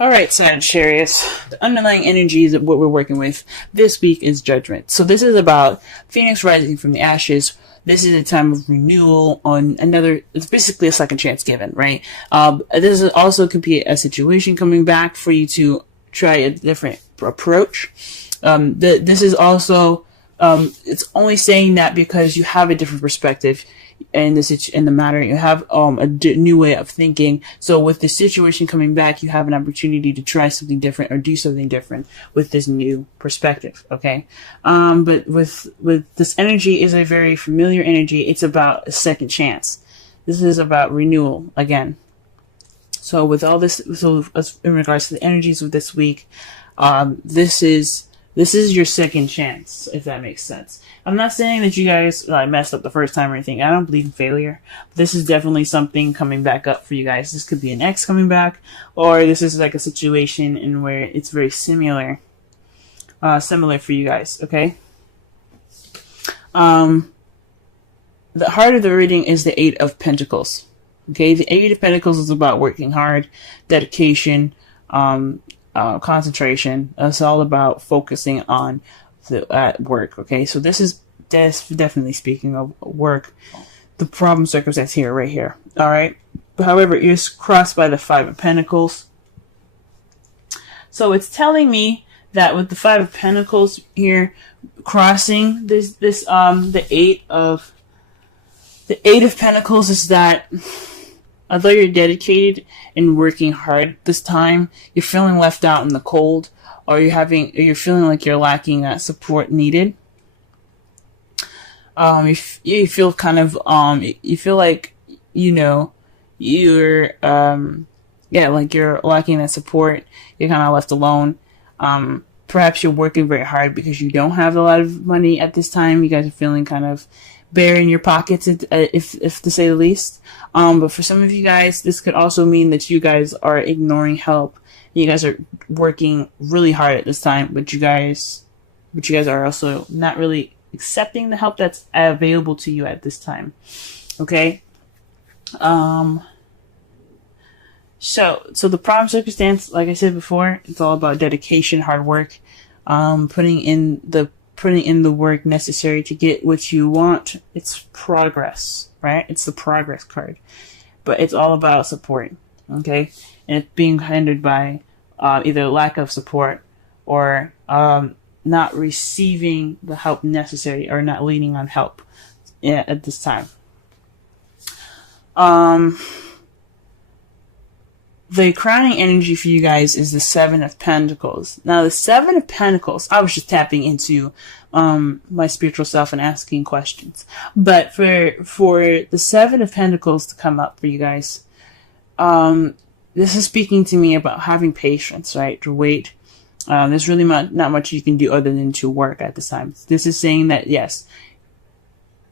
All right, Sagittarius. The underlying energies of what we're working with this week is judgment. So this is about Phoenix rising from the ashes. This is a time of renewal on another, it's basically a second chance given, right? This is also could be a situation coming back for you to try a different approach. This is also, it's only saying that because you have a different perspective in the matter. You have new way of thinking. So with the situation coming back, you have an opportunity to try something different or do something different with this new perspective. Okay. But with this energy is a very familiar energy. It's about a second chance. This is about renewal again. So with all this, so in regards to the energies of this week, this is your second chance, if that makes sense. I'm not saying that you guys messed up the first time or anything. I don't believe in failure. This is definitely something coming back up for you guys. This could be an ex coming back, or this is like a situation in where it's very similar for you guys. Okay. The heart of the reading is the Eight of Pentacles. Okay, the Eight of Pentacles is about working hard, dedication, concentration. It's all about focusing on at work. Okay, so this is definitely speaking of work. The problem circumstance here, right here. All right. However, it's crossed by the Five of Pentacles. So it's telling me that with the Five of Pentacles here crossing the Eight of Pentacles is that although you're dedicated and working hard this time, you're feeling left out in the cold, or you're feeling like you're lacking that support needed. You feel kind of you feel like you're like you're lacking that support. You're kind of left alone. Perhaps you're working very hard because you don't have a lot of money at this time. You guys are feeling kind of bare in your pockets, if to say the least. But for some of you guys, this could also mean that you guys are ignoring help. You guys are working really hard at this time, but you guys are also not really accepting the help that's available to you at this time. Okay. So the problem circumstance, like I said before, it's all about dedication, hard work, putting in the work necessary to get what you want. It's progress, right? It's the progress card, but it's all about support. Okay. And it's being hindered by, either lack of support or, not receiving the help necessary or not leaning on help at this time. The crowning energy for you guys is the Seven of Pentacles. Now, the Seven of Pentacles, I was just tapping into my spiritual self and asking questions. But for the Seven of Pentacles to come up for you guys, this is speaking to me about having patience, right? To wait. There's really not much you can do other than to work at this time. This is saying that, yes,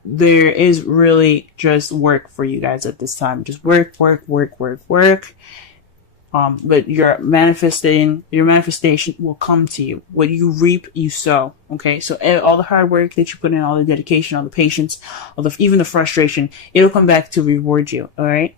there is really just work for you guys at this time. Just work. But your manifestation will come to you. What you reap, you sow. Okay, so all the hard work that you put in, all the dedication, all the patience, even the frustration, it'll come back to reward you. All right.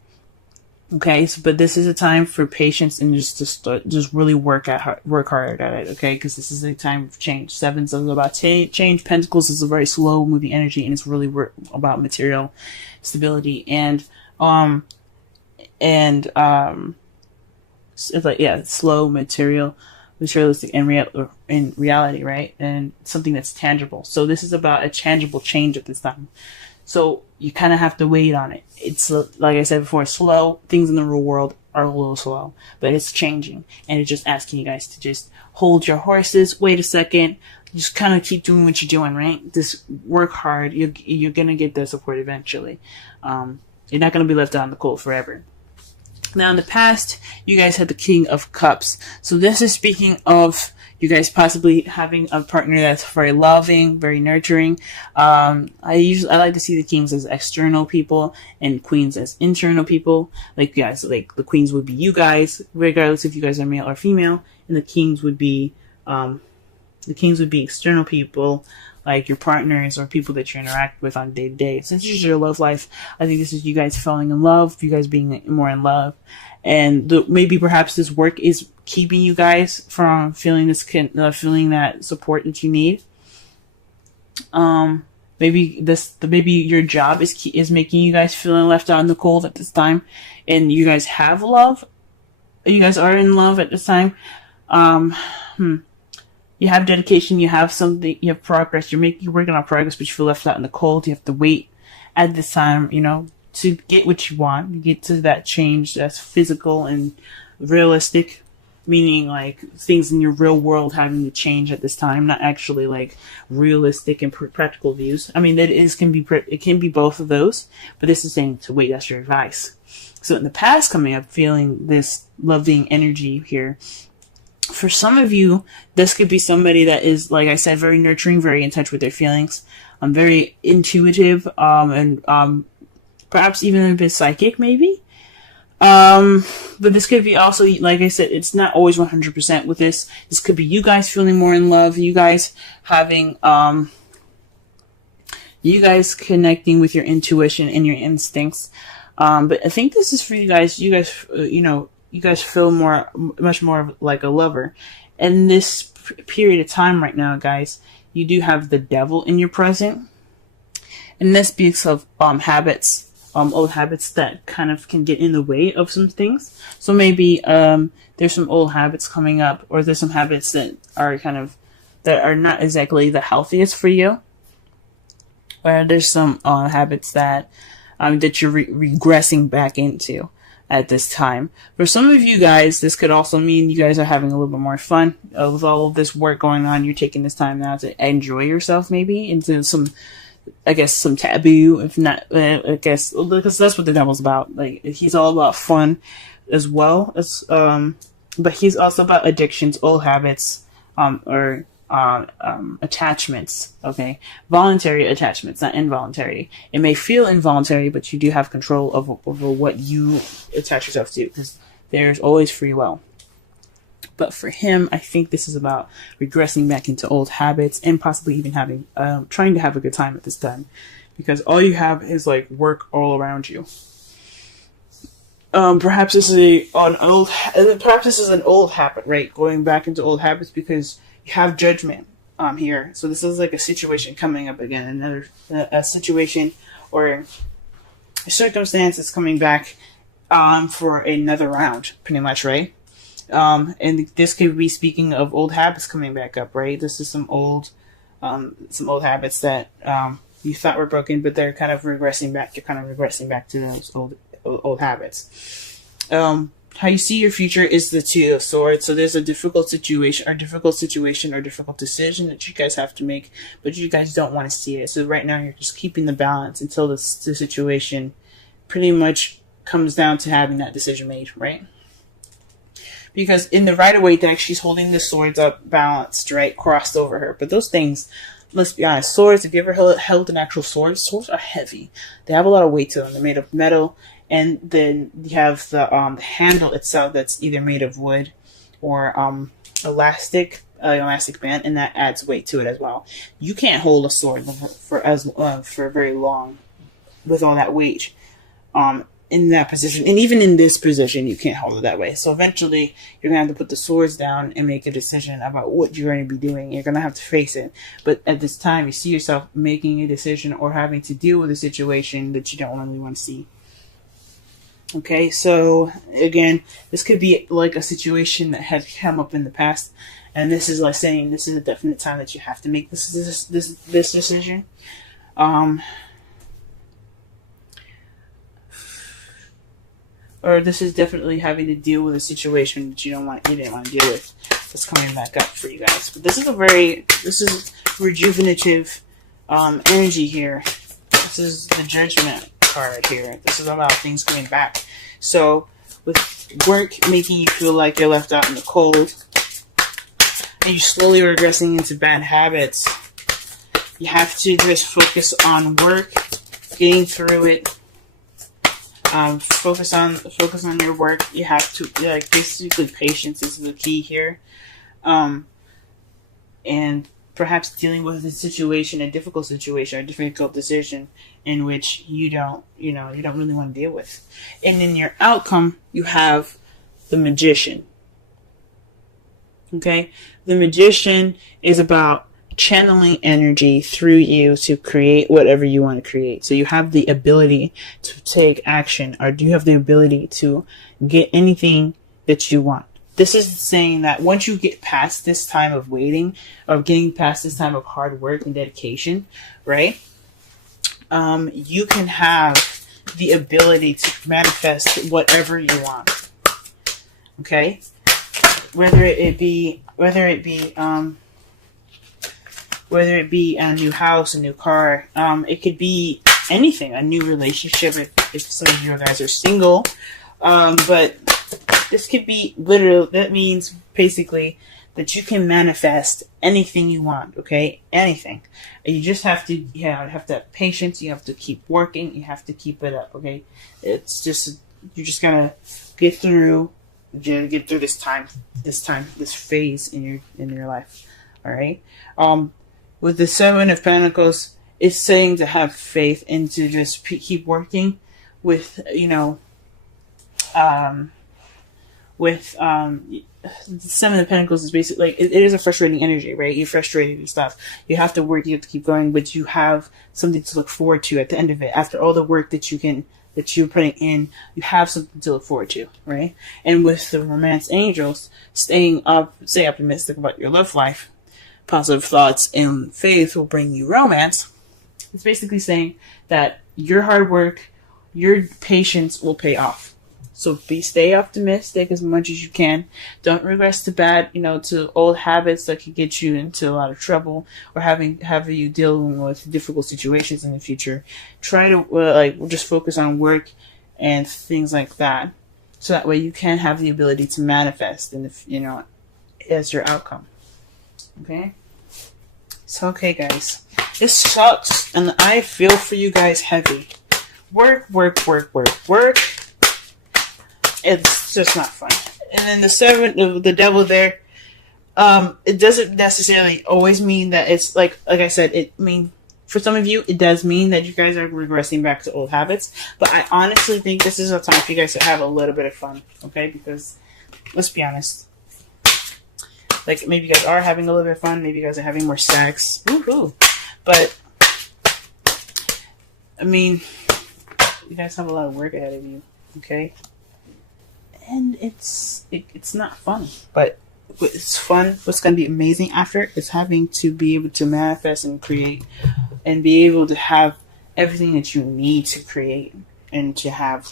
Okay, but this is a time for patience and just really work hard at it. Okay, because this is a time of change. Sevens is about change. Pentacles is a very slow moving energy, and it's really about material stability and it's like, yeah, slow materialistic in reality, right? And something that's tangible. So this is about a tangible change at this time. So you kind of have to wait on it. It's, like I said before, slow. Things in the real world are a little slow, but it's changing. And it's just asking you guys to just hold your horses, wait a second, just kind of keep doing what you're doing, right? Just work hard. You're going to get the support eventually. You're not going to be left out in the cold forever. Now, in the past, you guys had the King of Cups. So this is speaking of you guys possibly having a partner that's very loving, very nurturing. I like to see the kings as external people and queens as internal people. Like, guys, like the queens would be you guys, regardless if you guys are male or female, and the kings would be external people, like your partners or people that you interact with on day to day. Since this is your love life, I think this is you guys falling in love, you guys being more in love, And maybe perhaps this work is keeping you guys from feeling feeling that support that you need. Maybe your job is making you guys feeling left out in the cold at this time, and you guys have love. You guys are in love at this time. You have dedication. You have something. You have progress. You're working on progress, but you feel left out in the cold. You have to wait at this time, to get what you want, to get to that change that's physical and realistic, meaning like things in your real world having to change at this time, not actually like realistic and practical views. I mean, it can be both of those, but this is saying to wait. That's your advice. So in the past coming up, feeling this loving energy here. For some of you, this could be somebody that is, like I said, very nurturing, very in touch with their feelings, very intuitive, and perhaps even a bit psychic, maybe. But this could be also, like I said, it's not always 100% with this. This could be you guys feeling more in love, you guys having, you guys connecting with your intuition and your instincts. But I think this is for you guys. You guys feel much more like a lover. And this period of time right now, guys, you do have the devil in your present. And this speaks of habits. Old habits that kind of can get in the way of some things. So maybe there's some old habits coming up, or there's some habits that are not exactly the healthiest for you, or there's some habits that you're regressing back into at this time. For some of you guys, this could also mean you guys are having a little bit more fun with all of this work going on. You're taking this time now to enjoy yourself, maybe into some taboo, if not, because that's what the devil's about. Like, he's all about fun as well as, but he's also about addictions, old habits, or attachments. Okay, voluntary attachments, not involuntary. It may feel involuntary, but you do have control over what you attach yourself to, because there's always free will. But for him, I think this is about regressing back into old habits and possibly even having, trying to have a good time at this time, because all you have is like work all around you. Perhaps this is an old habit, right? Going back into old habits because you have judgment here. So this is like a situation coming up again, another a situation or a circumstance is coming back for another round, pretty much, right? And this could be speaking of old habits coming back up, right? This is some old habits that you thought were broken, but they're kind of regressing back. You're kind of regressing back to those old habits. How you see your future is the Two of Swords. So there's a difficult situation or difficult decision that you guys have to make, but you guys don't want to see it. So right now you're just keeping the balance until the situation pretty much comes down to having that decision made, right? Because in the Rider-Waite deck, she's holding the swords up balanced, right? Crossed over her. But those things, let's be honest, swords, if you ever held an actual sword, swords are heavy. They have a lot of weight to them. They're made of metal. And then you have the handle itself that's either made of wood or elastic band, and that adds weight to it as well. You can't hold a sword for very long with all that weight. In that position, and even in this position, you can't hold it that way. So eventually, you're gonna have to put the swords down and make a decision about what you're going to be doing. You're gonna have to face it. But at this time, you see yourself making a decision or having to deal with a situation that you don't really want to see. Okay, so again, this could be like a situation that has come up in the past, and this is like saying this is a definite time that you have to make this decision. Or this is definitely having to deal with a situation that you didn't want to deal with. That's coming back up for you guys. But this is rejuvenative energy here. This is the Judgment card here. This is about things coming back. So with work making you feel like you're left out in the cold, and you're slowly regressing into bad habits, you have to just focus on work, getting through it. Focus on your work. You have to, basically patience is the key here. And perhaps dealing with a situation, a difficult situation, a difficult decision in which you don't really want to deal with. And in your outcome, you have the Magician. Okay? The Magician is about channeling energy through you to create whatever you want to create. So you have the ability to take action, or do you have the ability to get anything that you want? This is saying that once you get past this time of waiting, or getting past this time of hard work and dedication, right? You can have the ability to manifest whatever you want. Okay? Whether it be a new house, a new car, it could be anything, a new relationship if some of you guys are single. But this could be literal. That means basically that you can manifest anything you want, okay? Anything. You just have to, have to have patience. You have to keep working. You have to keep it up, okay? It's just, you just gotta get through this phase in your life, all right? With the Seven of Pentacles, it's saying to have faith and to just keep working with, the Seven of Pentacles is basically like, it is a frustrating energy, right? You're frustrated and stuff. You have to work, you have to keep going, but you have something to look forward to at the end of it. After all the work that you're putting in, you have something to look forward to, right? And with the Romance Angels, stay optimistic about your love life. Positive thoughts and faith will bring you romance. It's basically saying that your hard work, your patience will pay off. So stay optimistic as much as you can. Don't regress to old habits that could get you into a lot of trouble, or have you dealing with difficult situations in the future. Try to just focus on work and things like that, so that way you can have the ability to manifest as your outcome. Okay. So okay, guys, this sucks, and I feel for you guys heavy. Work. It's just not fun. And then the devil there, it doesn't necessarily always mean that it's like I said, for some of you, it does mean that you guys are regressing back to old habits. But I honestly think this is a time for you guys to have a little bit of fun, okay? Because, let's be honest, like, maybe you guys are having a little bit of fun, maybe you guys are having more sex, woohoo! But, you guys have a lot of work ahead of you, okay? And it's not fun, but it's fun. What's going to be amazing after is having to be able to manifest and create, and be able to have everything that you need to create, and to have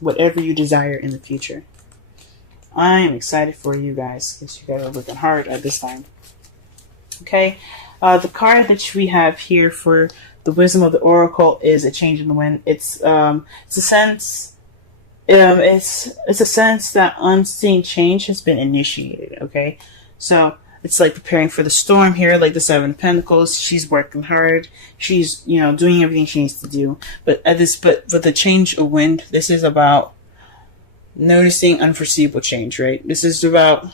whatever you desire in the future. I am excited for you guys, because you guys are working hard at this time. Okay, the card that we have here for the Wisdom of the Oracle is a change in the wind. It's a sense. It's a sense that unseen change has been initiated, okay? So, it's like preparing for the storm here, like the Seven of Pentacles. She's working hard. She's, doing everything she needs to do. But for the change of wind, this is about noticing unforeseeable change, right? This is about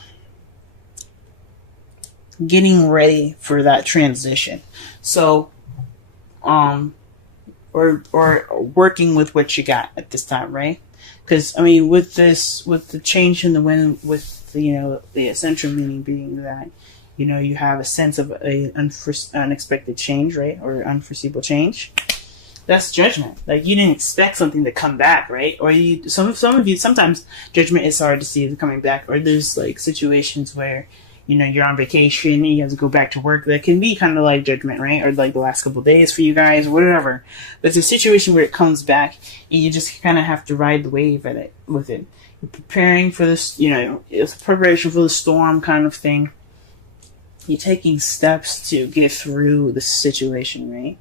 getting ready for that transition. So, or working with what you got at this time, right? Because, with the change in the wind, with the essential meaning being that, you have a sense of unexpected change, right? Or unforeseeable change. That's judgment. Like, you didn't expect something to come back, right? Or some of you, sometimes judgment is hard to see it coming back. Or there's like situations where, you're on vacation and you have to go back to work. That can be kind of like judgment, right? Or like the last couple of days for you guys, whatever. But it's a situation where it comes back and you just kind of have to ride the wave with it. You're preparing for this, it's a preparation for the storm kind of thing. You're taking steps to get through the situation, right?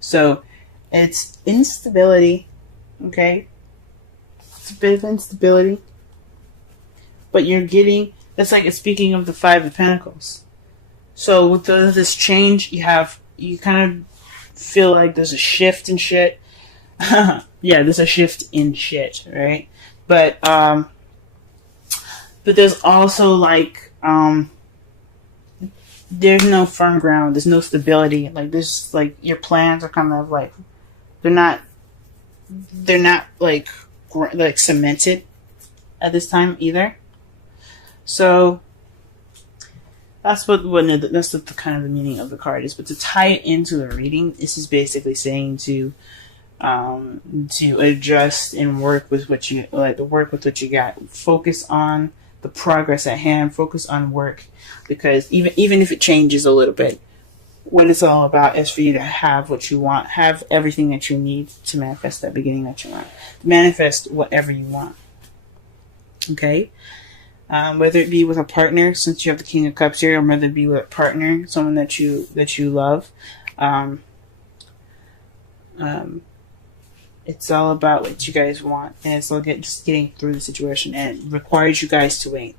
So, it's instability, okay? It's a bit of instability. But it's like it's speaking of the Five of Pentacles. So with this change, you kind of feel like there's a shift in shit. Yeah, there's a shift in shit, right? But there's also like, there's no firm ground. There's no stability. Like, there's, like, your plans are kind of, like, they're not like cemented at this time either. So that's what the kind of the meaning of the card is. But to tie it into the reading, this is basically saying to adjust and work with what you got. Focus on the progress at hand. Focus on work, because even if it changes a little bit, what it's all about is for you to have what you want, have everything that you need to manifest that beginning that you want, manifest whatever you want. Okay. Whether it be with a partner, since you have the King of Cups here, or whether it be with a partner, someone that you love, it's all about what you guys want, and it's all just getting through the situation, and it requires you guys to wait.